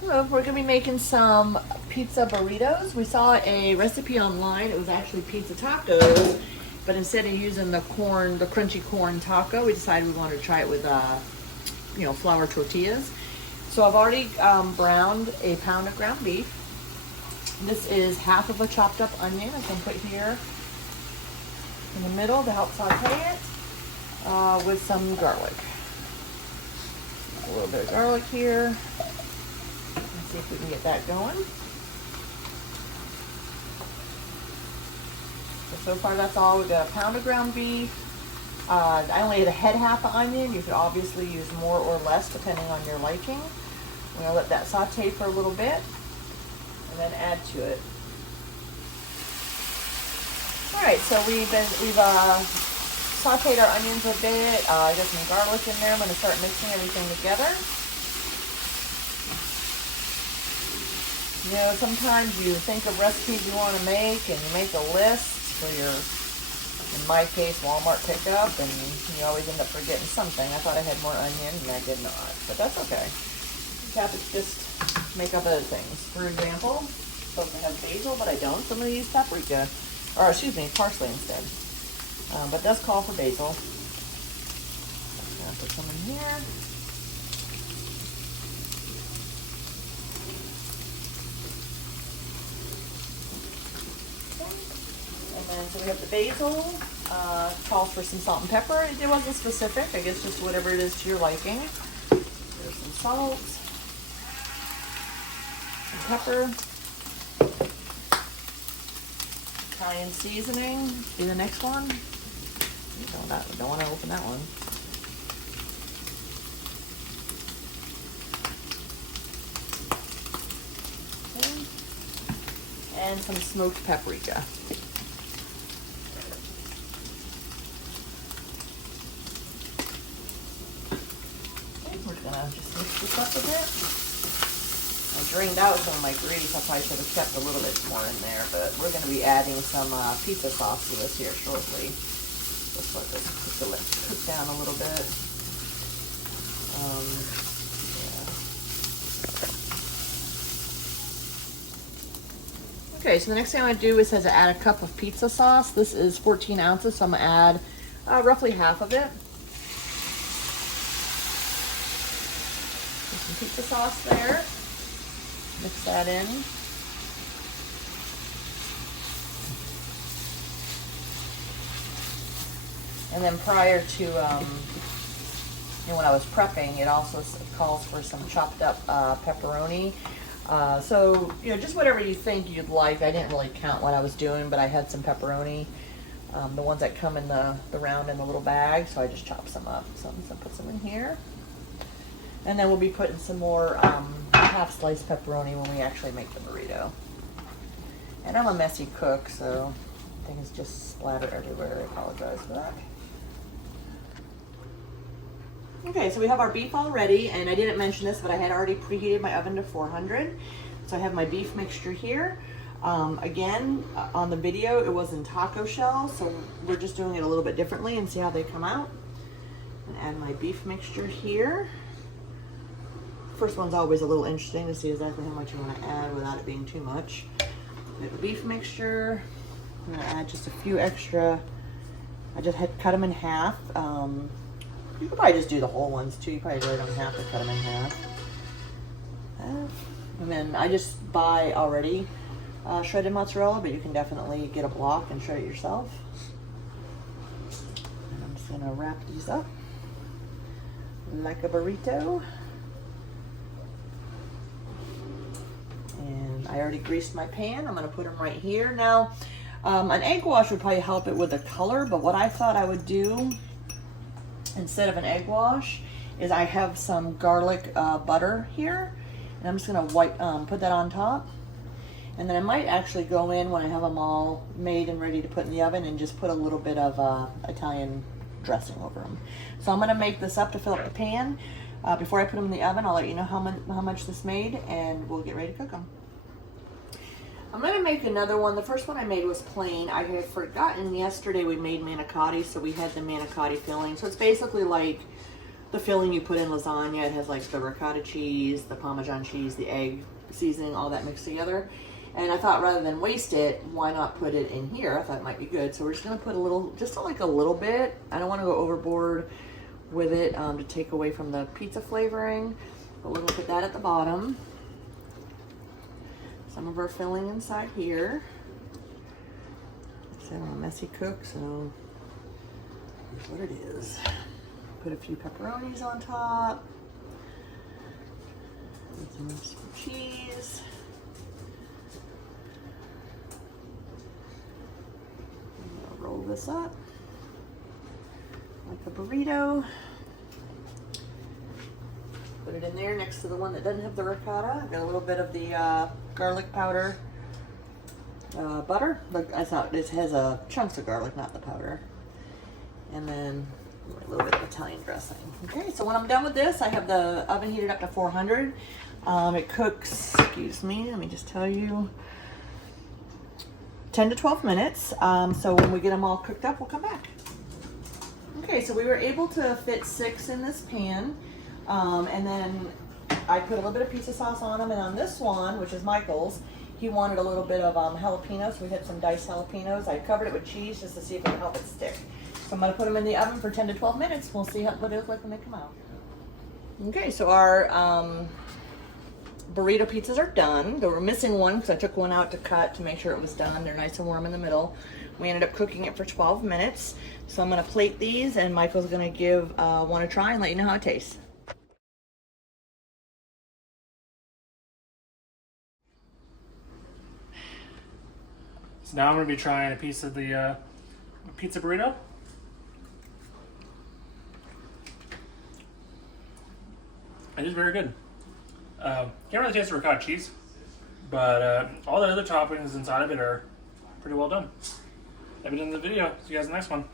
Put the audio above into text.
Hello, we're gonna be making some pizza burritos. We saw a recipe online. It was actually pizza tacos, but instead of using the corn, the crunchy corn taco, we decided we wanted to try it with, flour tortillas. So I've already browned a pound of ground beef. This is half of a chopped up onion. I'm gonna put here in the middle to help saute it with some garlic. A little bit of garlic here. See if we can get that going. So far that's all. We've got a pound of ground beef. I only ate a head half of onion. You could obviously use more or less depending on your liking. I'm gonna let that saute for a little bit and then add to it. All right, so we've sauteed our onions a bit. I got some garlic in there. I'm gonna start mixing everything together. You know, sometimes you think of recipes you want to make and you make a list for your, in my case, Walmart pickup, and you always end up forgetting something. I thought I had more onion and I did not, but that's okay. You have to just make up other things. For example, I'm supposed to have basil, but I don't, so I'm going to use paprika, or excuse me, parsley instead. But it does call for basil. I'm going to put some in here. And so we have the basil, calls for some salt and pepper. It wasn't specific, I guess just whatever it is to your liking. There's some salt, some pepper, Italian seasoning, be the next one. Don't want to open that one. Okay. And some smoked paprika. Just mix this up a bit. I drained out some of my grease. I probably should have kept a little bit more in there, but we're going to be adding some pizza sauce to this here shortly. Just let this cook down a little bit. Yeah. Okay, so the next thing I'm going to do is add a cup of pizza sauce. This is 14 ounces, so I'm going to add roughly half of it. Pizza sauce there. Mix that in. And then prior to, when I was prepping, it also calls for some chopped up pepperoni. So, just whatever you think you'd like. I didn't really count what I was doing, but I had some pepperoni. The ones that come in the round in the little bag, so I just chopped some up. So I'm just gonna put some in here. And then we'll be putting some more half sliced pepperoni when we actually make the burrito. And I'm a messy cook, so things just splatter everywhere. I apologize for that. Okay, so we have our beef all ready, and I didn't mention this, but I had already preheated my oven to 400. So I have my beef mixture here. Again, on the video, it was in taco shells, so we're just doing it a little bit differently and see how they come out. And add my beef mixture here. First one's always a little interesting to see exactly how much you want to add without it being too much. We have a beef mixture. I'm going to add just a few extra. I just had cut them in half. You could probably just do the whole ones too. You probably really don't have to cut them in half. And then I just buy already shredded mozzarella, but you can definitely get a block and shred it yourself. And I'm just going to wrap these up like a burrito. I already greased my pan. I'm going to put them right here. Now, an egg wash would probably help it with the color, but what I thought I would do instead of an egg wash is I have some garlic butter here, and I'm just going to put that on top. And then I might actually go in when I have them all made and ready to put in the oven and just put a little bit of Italian dressing over them. So I'm going to make this up to fill up the pan. Before I put them in the oven, I'll let you know how much this made, and we'll get ready to cook them. I'm going to make another one. The first one I made was plain. I had forgotten yesterday we made manicotti, so we had the manicotti filling. So it's basically like the filling you put in lasagna. It has like the ricotta cheese, the Parmesan cheese, the egg seasoning, all that mixed together. And I thought rather than waste it, why not put it in here? I thought it might be good. So we're just gonna put a little, just like a little bit. I don't wanna go overboard with it to take away from the pizza flavoring. But we're gonna put that at the bottom. Some of our filling inside here. It's a messy cook, so here's what it is. Put a few pepperonis on top. Some cheese. Roll this up like a burrito. Put it in there next to the one that doesn't have the ricotta. Got a little bit of the garlic powder butter. But I thought it has chunks of garlic, not the powder. And then a little bit of Italian dressing. Okay, so when I'm done with this, I have the oven heated up to 400. It cooks, excuse me, let me just tell you, 10 to 12 minutes. So when we get them all cooked up, we'll come back. Okay, so we were able to fit 6 in this pan. And then I put a little bit of pizza sauce on them. And on this one, which is Michael's, he wanted a little bit of jalapenos. We had some diced jalapenos. I covered it with cheese just to see if it would help it stick. So I'm gonna put them in the oven for 10 to 12 minutes. We'll see what they look like when they come out. Okay, so our burrito pizzas are done. They were missing one because I took one out to cut to make sure it was done. They're nice and warm in the middle. We ended up cooking it for 12 minutes. So I'm gonna plate these and Michael's gonna give one a try and let you know how it tastes. So now I'm going to be trying a piece of the pizza burrito. It is very good. Can't really taste the ricotta cheese, but all the other toppings inside of it are pretty well done. That'll be done in the video. See you guys in the next one.